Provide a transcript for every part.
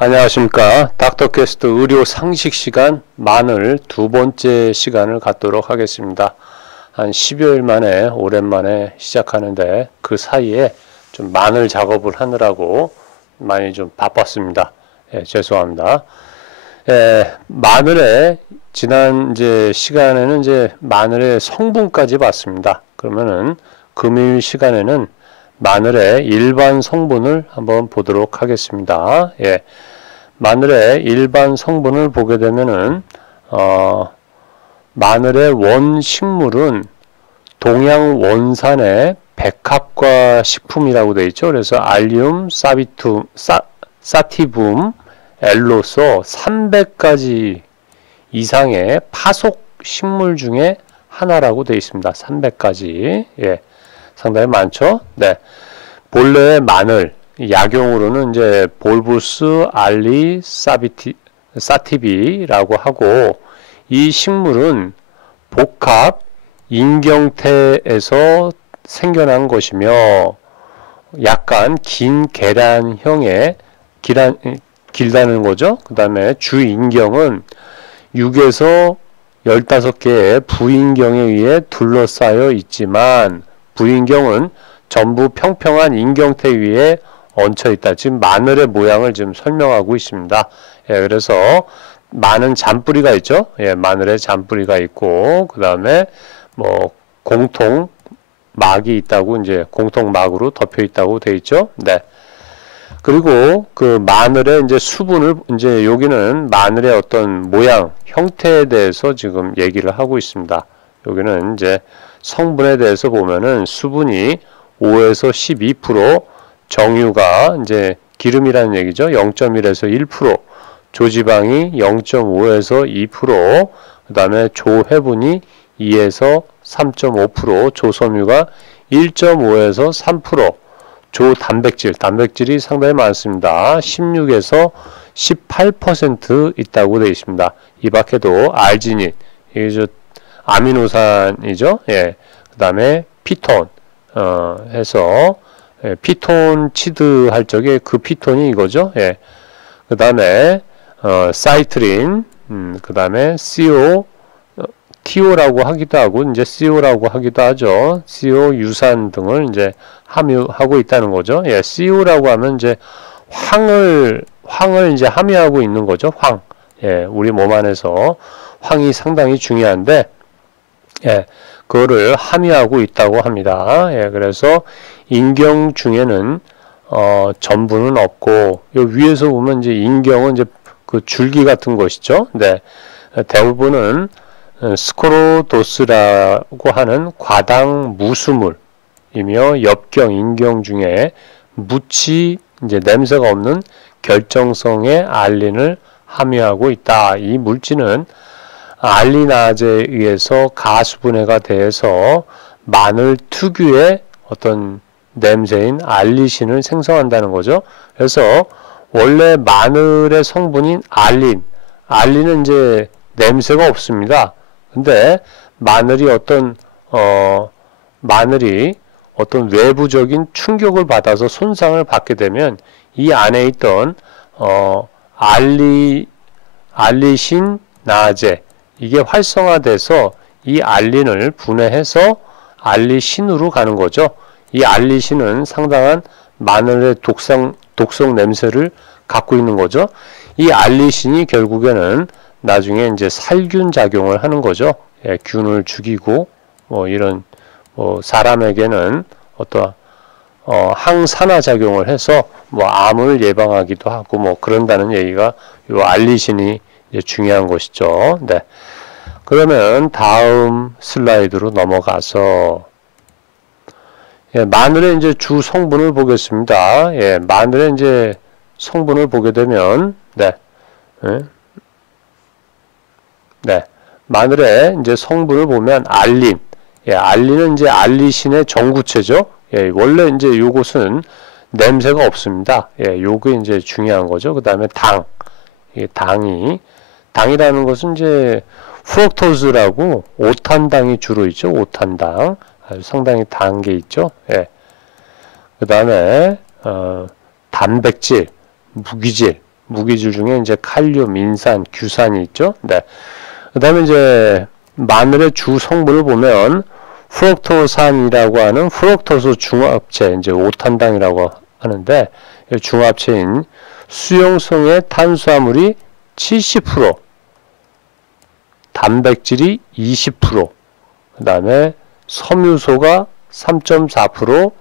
안녕하십니까. 닥터캐스트 의료 상식 시간 마늘 두 번째 시간을 갖도록 하겠습니다. 한 10여일 만에 오랜만에 시작하는데 그 사이에 좀 마늘 작업을 하느라고 많이 좀 바빴습니다. 죄송합니다. 마늘의 지난 이제 시간에는 이제 마늘의 성분까지 봤습니다. 그러면은 금요일 시간에는 마늘의 일반 성분을 한번 보도록 하겠습니다. 마늘의 일반 성분을 보게 되면은 마늘의 원식물은 동양 원산의 백합과 식품이라고 되어 있죠. 그래서 알리움, 사티붐, 엘로소 300가지 이상의 파속 식물 중에 하나라고 되어 있습니다. 300가지. 상당히 많죠. 본래의 마늘, 약용으로는 이제 볼부스 알리 사티비라고 하고, 이 식물은 복합 인경태에서 생겨난 것이며 약간 긴 계란형의 길다는 거죠. 그 다음에 주인경은 6에서 15개의 부인경에 의해 둘러싸여 있지만 부인경은 전부 평평한 인경태 위에 얹혀 있다. 지금 마늘의 모양을 지금 설명하고 있습니다. 그래서 많은 잔뿌리가 있죠. 마늘에 잔뿌리가 있고, 그 다음에 뭐 공통막이 있다고, 이제 공통막으로 덮여 있다고 되어 있죠. 그리고 그 마늘의 이제 수분을, 이제 여기는 마늘의 어떤 모양, 형태에 대해서 지금 얘기를 하고 있습니다. 여기는 이제 성분에 대해서 보면은 수분이 5에서 12%, 정유가 이제 기름이라는 얘기죠. 0.1에서 1%, 조지방이 0.5에서 2%, 그 다음에 조회분이 2에서 3.5%, 조섬유가 1.5에서 3%, 단백질이 상당히 많습니다. 16에서 18% 있다고 되어 있습니다. 이 밖에도 알지닌, 이게 아미노산이죠. 그 다음에 피톤, 해서, 피톤치드 할 적에 그 피톤이 이거죠. 그 다음에, 사이트린, 그 다음에 CO, TO라고 하기도 하고, 이제 CO라고 하기도 하죠. CO 유산 등을 이제 함유하고 있다는 거죠. CO라고 하면 이제 황을 이제 함유하고 있는 거죠. 황. 우리 몸 안에서 황이 상당히 중요한데, 그거를 함유하고 있다고 합니다. 그래서 인경 중에는 전분은 없고, 요 위에서 보면 이제 인경은 이제 그 줄기 같은 것이죠. 대부분은 스코로도스라고 하는 과당 무수물이며 엽경, 인경 중에 무치 이제 냄새가 없는 결정성의 알린을 함유하고 있다. 이 물질은 알리나제에 의해서 가수분해가 돼서 마늘 특유의 어떤 냄새인 알리신을 생성한다는 거죠. 그래서 원래 마늘의 성분인 알린은 이제 냄새가 없습니다. 근데 마늘이 어떤 외부적인 충격을 받아서 손상을 받게 되면 이 안에 있던 알리신 나제, 이게 활성화돼서 이 알린을 분해해서 알리신으로 가는 거죠. 이 알리신은 상당한 마늘의 독성 냄새를 갖고 있는 거죠. 이 알리신이 결국에는 나중에 이제 살균 작용을 하는 거죠. 균을 죽이고 이런 사람에게는 어떤 항산화 작용을 해서 암을 예방하기도 하고 그런다는 얘기가 요 알리신이 이제 중요한 것이죠. 그러면 다음 슬라이드로 넘어가서 마늘의 이제 주 성분을 보겠습니다. 마늘의 이제 성분을 보게 되면 마늘의 이제 성분을 보면 알린은 이제 알리신의 정구체죠. 원래 이제 요것은 냄새가 없습니다. 요게 이제 중요한 거죠. 그 다음에 당이라는 것은 이제 프럭토즈라고 오탄당이 주로 있죠. 오탄당. 아주 상당히 단 게 있죠. 그 다음에 단백질, 무기질, 무기질 중에 이제 칼륨, 인산, 규산이 있죠. 네. 그 다음에 이제 마늘의 주 성분을 보면 프럭토산이라고 하는 프럭토스 중합체, 이제 5탄당이라고 하는데 중합체인 수용성의 탄수화물이 70%, 단백질이 20%, 그 다음에 섬유소가 3.4%,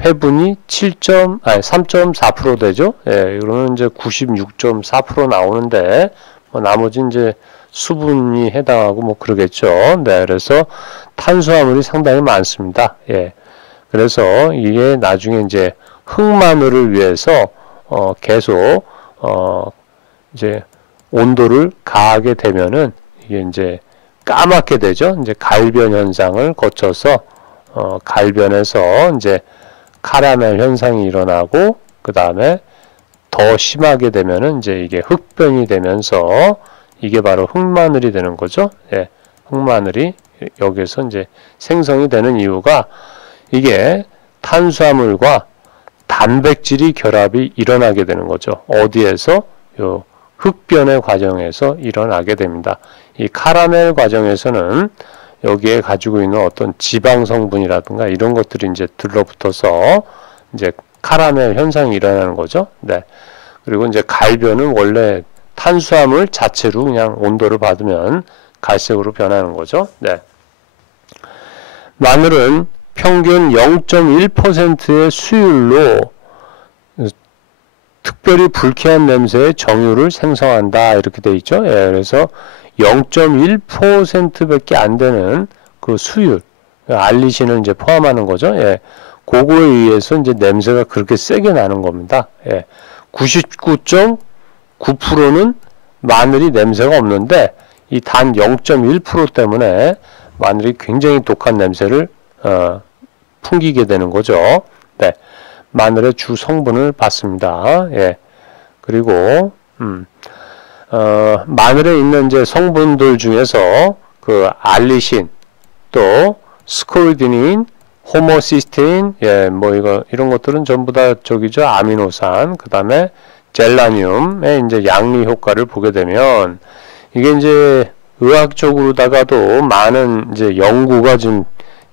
회분이 3.4% 되죠. 예, 그러면 이제 96.4% 나오는데, 뭐 나머지 이제 수분이 해당하고 뭐 그러겠죠. 네, 그래서 탄수화물이 상당히 많습니다. 예, 그래서 이게 나중에 이제 흑마늘을 위해서 계속 이제 온도를 가하게 되면은 이게 이제 까맣게 되죠. 이제 갈변 현상을 거쳐서 갈변에서 이제 카라멜 현상이 일어나고 그 다음에 더 심하게 되면은 이제 이게 흑변이 되면서 이게 바로 흑마늘이 되는 거죠. 예, 흑마늘이 여기에서 이제 생성이 되는 이유가 이게 탄수화물과 단백질이 결합이 일어나게 되는 거죠. 어디에서? 요 흑변의 과정에서 일어나게 됩니다. 이 카라멜 과정에서는 여기에 가지고 있는 어떤 지방 성분이라든가 이런 것들이 이제 들러붙어서 이제 카라멜 현상이 일어나는 거죠. 네. 그리고 이제 갈변은 원래 탄수화물 자체로 그냥 온도를 받으면 갈색으로 변하는 거죠. 네. 마늘은 평균 0.1%의 수율로 특별히 불쾌한 냄새의 정유를 생성한다 이렇게 돼 있죠. 예, 그래서 0.1%밖에 안 되는 그 수율, 알리신을 이제 포함하는 거죠. 예, 그거에 의해서 이제 냄새가 그렇게 세게 나는 겁니다. 예, 99.9%는 마늘이 냄새가 없는데 이 단 0.1% 때문에 마늘이 굉장히 독한 냄새를 풍기게 되는 거죠. 네, 마늘의 주 성분을 봤습니다. 예, 그리고 마늘에 있는 이제 성분들 중에서 그 알리신, 또 스코르디닌, 호모시스테인, 예, 뭐 이런 것들은 전부 다 저기죠. 아미노산, 그 다음에 젤라늄의 이제 양리 효과를 보게 되면 이게 이제 의학적으로다가도 많은 이제 연구가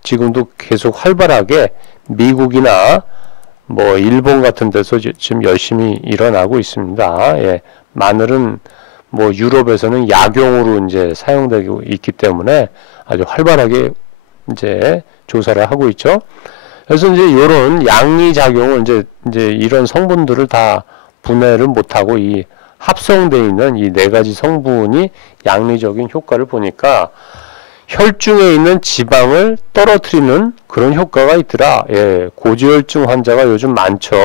지금도 계속 활발하게 미국이나 뭐 일본 같은 데서 지금 열심히 일어나고 있습니다. 예, 마늘은 뭐 유럽에서는 약용으로 이제 사용되고 있기 때문에 아주 활발하게 이제 조사를 하고 있죠. 그래서 이제 이런 양리 작용을 이제 이런 성분들을 다 분해를 못하고 이 합성되어 있는 이 네 가지 성분이 양리적인 효과를 보니까 혈중에 있는 지방을 떨어뜨리는 그런 효과가 있더라. 예, 고지혈증 환자가 요즘 많죠.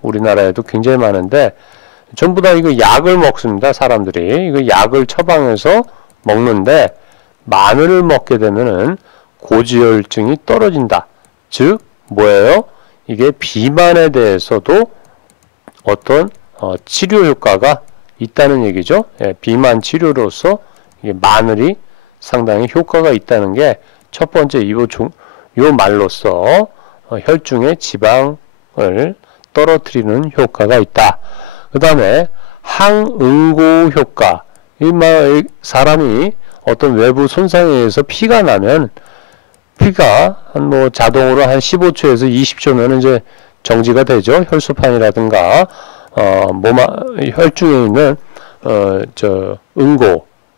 우리나라에도 굉장히 많은데 전부 다 이거 약을 먹습니다. 사람들이 이거 약을 처방해서 먹는데 마늘을 먹게 되면은 고지혈증이 떨어진다. 즉 뭐예요? 이게 비만에 대해서도 어떤 치료 효과가 있다는 얘기죠. 예, 비만 치료로서 이게 마늘이 상당히 효과가 있다는 게 첫 번째 요 말로써 혈중의 지방을 떨어뜨리는 효과가 있다. 그 다음에 항응고 효과. 사람이 어떤 외부 손상에 의해서 피가 나면 피가 뭐 자동으로 한 15초에서 20초면 이제 정지가 되죠. 혈소판이라든가 혈중에 있는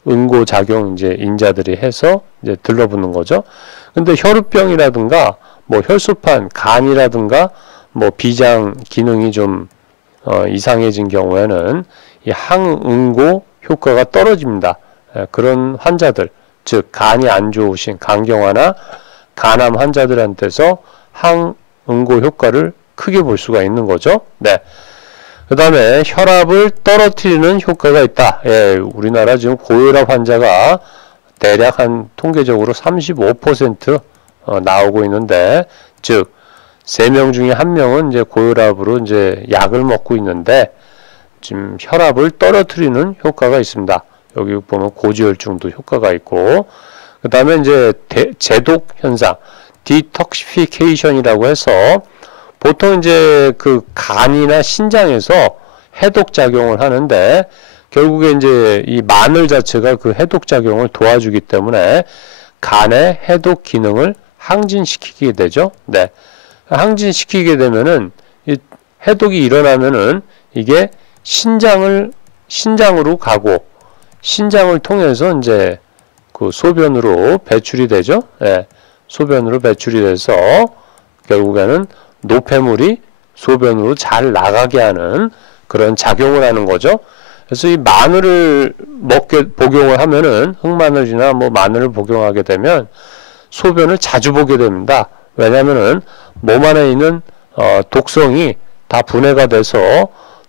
응고 작용 이제 인자들이 해서 이제 들러붙는 거죠. 근데 혈우병이라든가 뭐 혈소판, 간이라든가 뭐 비장 기능이 좀 이상해진 경우에는 이 항응고 효과가 떨어집니다. 그런 환자들, 즉 간이 안 좋으신 간경화나 간암 환자들한테서 항응고 효과를 크게 볼 수가 있는 거죠. 네. 그 다음에 혈압을 떨어뜨리는 효과가 있다. 예, 우리나라 지금 고혈압 환자가 대략 한 통계적으로 35% 나오고 있는데, 즉 3명 중에 1명은 이제 고혈압으로 이제 약을 먹고 있는데 지금 혈압을 떨어뜨리는 효과가 있습니다. 여기 보면 고지혈증도 효과가 있고, 그 다음에 이제 제독 현상, 디톡시피케이션이라고 해서 보통 이제 그 간이나 신장에서 해독 작용을 하는데 결국에 이제 이 마늘 자체가 그 해독 작용을 도와주기 때문에 간의 해독 기능을 항진시키게 되죠. 네. 항진시키게 되면은 이 해독이 일어나면은 이게 신장으로 가고 신장을 통해서 이제 그 소변으로 배출이 되죠. 예. 소변으로 배출이 돼서 결국에는 노폐물이 소변으로 잘 나가게 하는 그런 작용을 하는 거죠. 그래서 이 마늘을 복용을 하면은 흑마늘이나 뭐 마늘을 복용하게 되면 소변을 자주 보게 됩니다. 왜냐면은 몸 안에 있는 독성이 다 분해가 돼서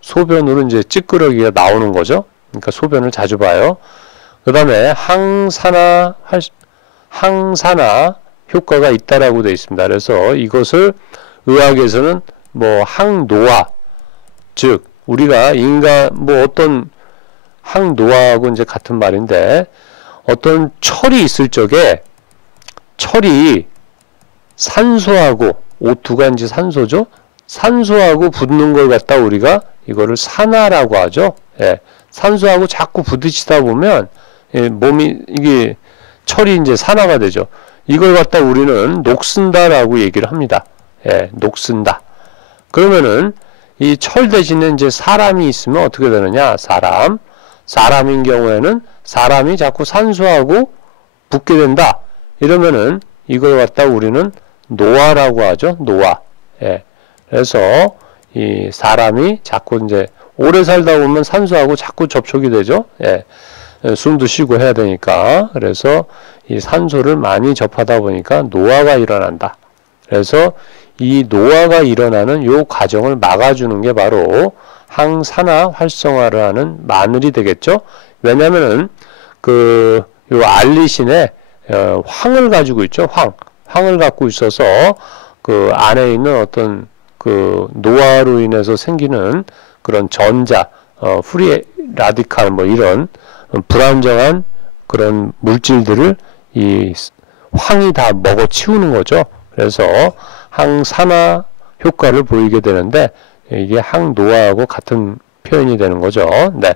소변으로 이제 찌끄러기가 나오는 거죠. 그러니까 소변을 자주 봐요. 그 다음에 항산화 효과가 있다라고 되어 있습니다. 그래서 이것을 의학에서는 뭐 항노화, 즉 우리가 인간 뭐 어떤 항노화하고 이제 같은 말인데 어떤 철이 있을 적에 철이 산소하고 O2가 이제 산소죠. 산소하고 붙는 걸 갖다 우리가 이거를 산화라고 하죠. 예. 산소하고 자꾸 부딪히다 보면 예, 몸이 이게 철이 이제 산화가 되죠. 이걸 갖다 우리는 녹슨다라고 얘기를 합니다. 예, 녹슨다. 그러면은 이 철 대신에 이제 사람이 있으면 어떻게 되느냐? 사람인 경우에는 사람이 자꾸 산소하고 붙게 된다. 이러면은 이걸 갖다 우리는 노화라고 하죠. 노화. 예. 그래서 이 사람이 자꾸 이제 오래 살다 보면 산소하고 자꾸 접촉이 되죠. 예. 숨도 쉬고 해야 되니까. 그래서 이 산소를 많이 접하다 보니까 노화가 일어난다. 그래서 이 노화가 일어나는 요 과정을 막아주는 게 바로 항산화 활성화를 하는 마늘이 되겠죠. 왜냐면은 요 알리신에 황을 가지고 있죠. 황을 갖고 있어서 그 안에 있는 어떤 그 노화로 인해서 생기는 그런 전자, 프리 라디칼 뭐 이런 불안정한 그런 물질들을 이 황이 다 먹어치우는 거죠. 그래서 항산화 효과를 보이게 되는데 이게 항노화하고 같은 표현이 되는 거죠. 네.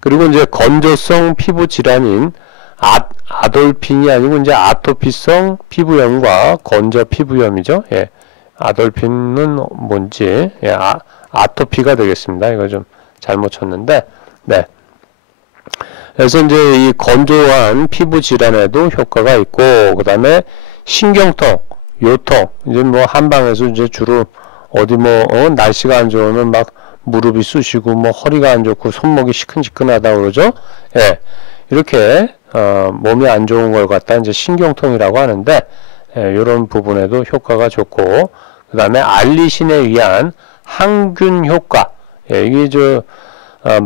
그리고 이제 건조성 피부 질환인 아돌핀이 아니고 이제 아토피성 피부염과 건조 피부염이죠. 예. 아돌핀은 뭔지 예, 아토피가 되겠습니다. 이거 좀 잘못 쳤는데 네. 그래서 이제 이 건조한 피부 질환에도 효과가 있고 그 다음에 신경통, 요통 이제 뭐 한방에서 이제 주로 어디 뭐 날씨가 안 좋으면 막 무릎이 쑤시고 뭐 허리가 안 좋고 손목이 시큰시큰하다 그러죠. 예. 이렇게 몸이 안 좋은 걸 갖다 이제 신경통이라고 하는데 이런 부분에도 효과가 좋고 그 다음에 알리신에 의한 항균 효과 이게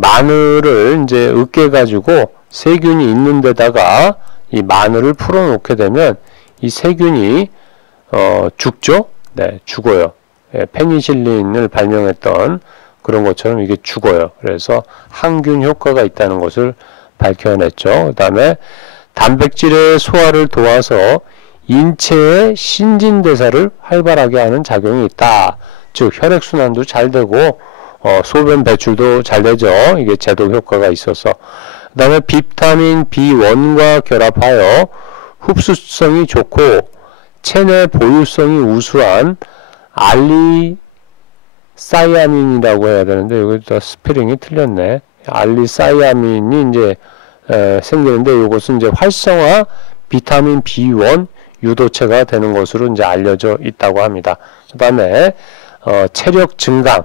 마늘을 이제 으깨 가지고 세균이 있는 데다가 이 마늘을 풀어 놓게 되면 이 세균이 죽죠. 네, 죽어요. 페니실린을 발명했던 그런 것처럼 이게 죽어요. 그래서 항균 효과가 있다는 것을 밝혀냈죠. 그 다음에 단백질의 소화를 도와서 인체의 신진대사를 활발하게 하는 작용이 있다. 즉 혈액순환도 잘 되고 소변 배출도 잘 되죠. 이게 제독 효과가 있어서. 그 다음에 비타민 B1과 결합하여 흡수성이 좋고 체내 보유성이 우수한 알리사이아민이라고 해야 되는데 여기다 스페링이 틀렸네. 알리사이아민이 이제 생기는데 이것은 이제 활성화 비타민 B1 유도체가 되는 것으로 이제 알려져 있다고 합니다. 그 다음에 체력 증강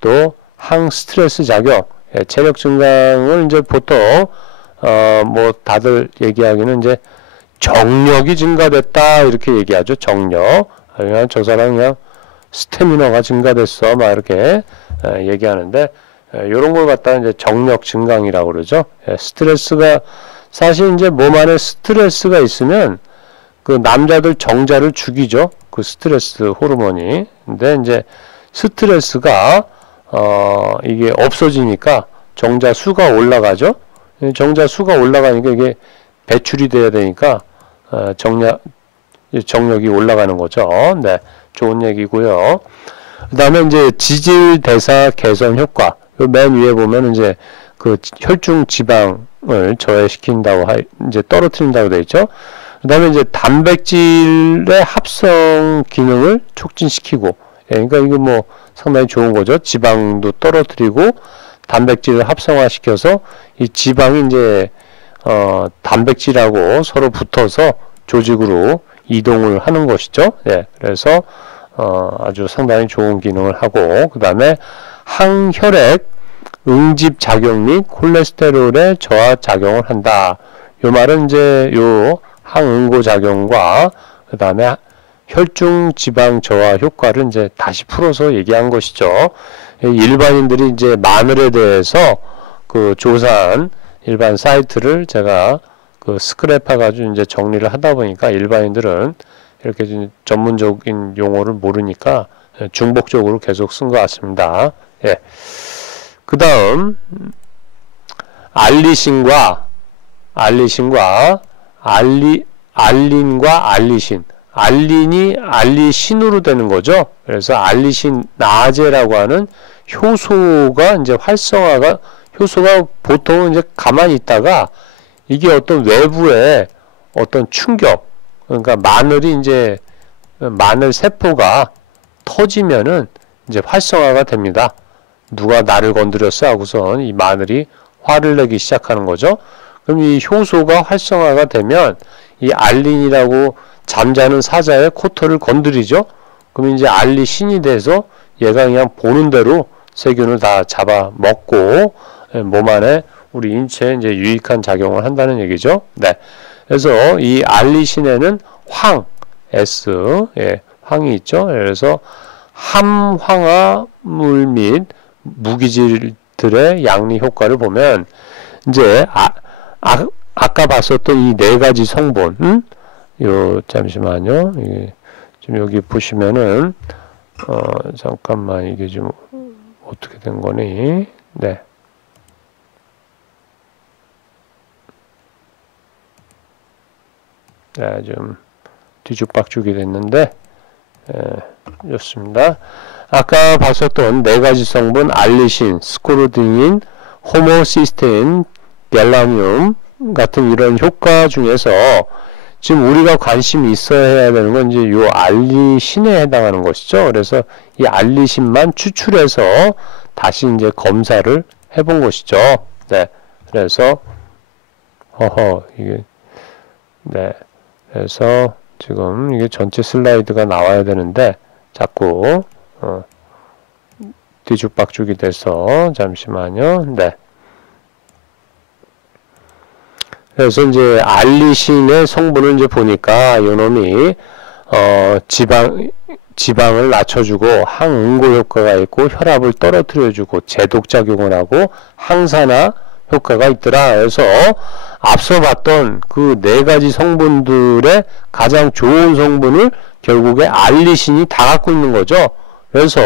또 항스트레스 작용 체력 증강을 이제 보통 뭐 다들 얘기하기는 이제 정력이 증가됐다 이렇게 얘기하죠. 정력. 그냥 저 사람 그냥 스태미너가 증가됐어 막 이렇게 얘기하는데 이런 걸 갖다 이제 정력 증강이라고 그러죠. 스트레스가 사실 이제 몸 안에 스트레스가 있으면 그 남자들 정자를 죽이죠. 그 스트레스 호르몬이. 근데 이제 스트레스가 이게 없어지니까 정자 수가 올라가죠. 정자 수가 올라가니까 이게 배출이 돼야 되니까 정력이 올라가는 거죠. 네, 좋은 얘기고요. 그 다음에 이제 지질 대사 개선 효과. 맨 위에 보면 이제 그 혈중 지방을 저해시킨다고 이제 떨어뜨린다고 되어 있죠. 그다음에 이제 단백질의 합성 기능을 촉진시키고, 예, 그러니까 이거 뭐 상당히 좋은 거죠. 지방도 떨어뜨리고 단백질을 합성화시켜서 이 지방이 이제 단백질하고 서로 붙어서 조직으로 이동을 하는 것이죠. 예, 그래서 아주 상당히 좋은 기능을 하고, 그 다음에 항혈액 응집 작용 및 콜레스테롤의 저하 작용을 한다. 요 말은 이제 요 항응고 작용과 그 다음에 혈중 지방 저하 효과를 이제 다시 풀어서 얘기한 것이죠. 일반인들이 이제 마늘에 대해서 그 조사한 일반 사이트를 제가 그 스크랩해 가지고 이제 정리를 하다 보니까 일반인들은 이렇게 전문적인 용어를 모르니까 중복적으로 계속 쓴 것 같습니다. 예. 그 다음 알리신과 알린이 알리신으로 되는 거죠. 그래서 알리신 나제라고 하는 효소가 이제 효소가 보통 이제 가만히 있다가 이게 어떤 외부의 어떤 충격, 그러니까 마늘 세포가 터지면은 이제 활성화가 됩니다. 누가 나를 건드렸어 하고선 이 마늘이 화를 내기 시작하는 거죠. 그럼 이 효소가 활성화가 되면 이 알린이라고 잠자는 사자의 코털을 건드리죠. 그럼 이제 알리신이 돼서 얘가 그냥 보는 대로 세균을 다 잡아 먹고 몸 안에 우리 인체에 이제 유익한 작용을 한다는 얘기죠. 네. 그래서 이 알리신에는 황이 있죠. 그래서 함황화물 및 무기질들의 양리 효과를 보면 이제 아까 봤었던 이 네 가지 성분, 잠시만요. 좀 여기 보시면은 잠깐만 이게 좀 어떻게 된 거니? 네. 네, 좀 뒤죽박죽이 됐는데 좋습니다. 아까 봤었던 네 가지 성분 알리신, 스코르딘인, 호모시스테인, 갤라늄 같은 이런 효과 중에서 지금 우리가 관심이 있어야 해야 되는 건 이제 요 알리신에 해당하는 것이죠. 그래서 이 알리신만 추출해서 다시 이제 검사를 해본 것이죠. 네. 그래서 이게 네. 그래서 지금 이게 전체 슬라이드가 나와야 되는데 자꾸 뒤죽박죽이 돼서 잠시만요. 네. 그래서 이제 알리신의 성분을 이제 보니까 요놈이 지방을 낮춰주고 항응고 효과가 있고 혈압을 떨어뜨려주고 제독작용을 하고 항산화 효과가 있더라. 그래서 앞서 봤던 그 네 가지 성분들의 가장 좋은 성분을 결국에 알리신이 다 갖고 있는 거죠. 그래서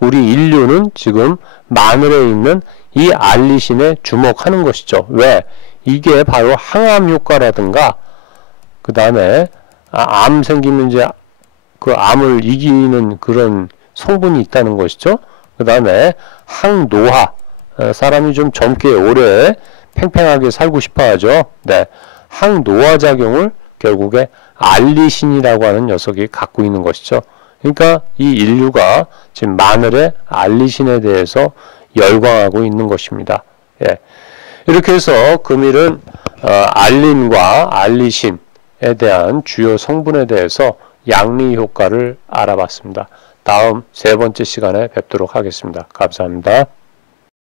우리 인류는 지금 마늘에 있는 이 알리신에 주목하는 것이죠. 왜? 이게 바로 항암 효과라든가 그 다음에 암 생기면 이제 그 암을 이기는 그런 성분이 있다는 것이죠. 그 다음에 항노화, 사람이 좀 젊게 오래 팽팽하게 살고 싶어 하죠. 네. 항노화 작용을 결국에 알리신이라고 하는 녀석이 갖고 있는 것이죠. 그러니까 이 인류가 지금 마늘의 알리신에 대해서 열광하고 있는 것입니다. 예. 이렇게 해서 금일은 알린과 알리신에 대한 주요 성분에 대해서 양리 효과를 알아봤습니다. 다음 세 번째 시간에 뵙도록 하겠습니다. 감사합니다.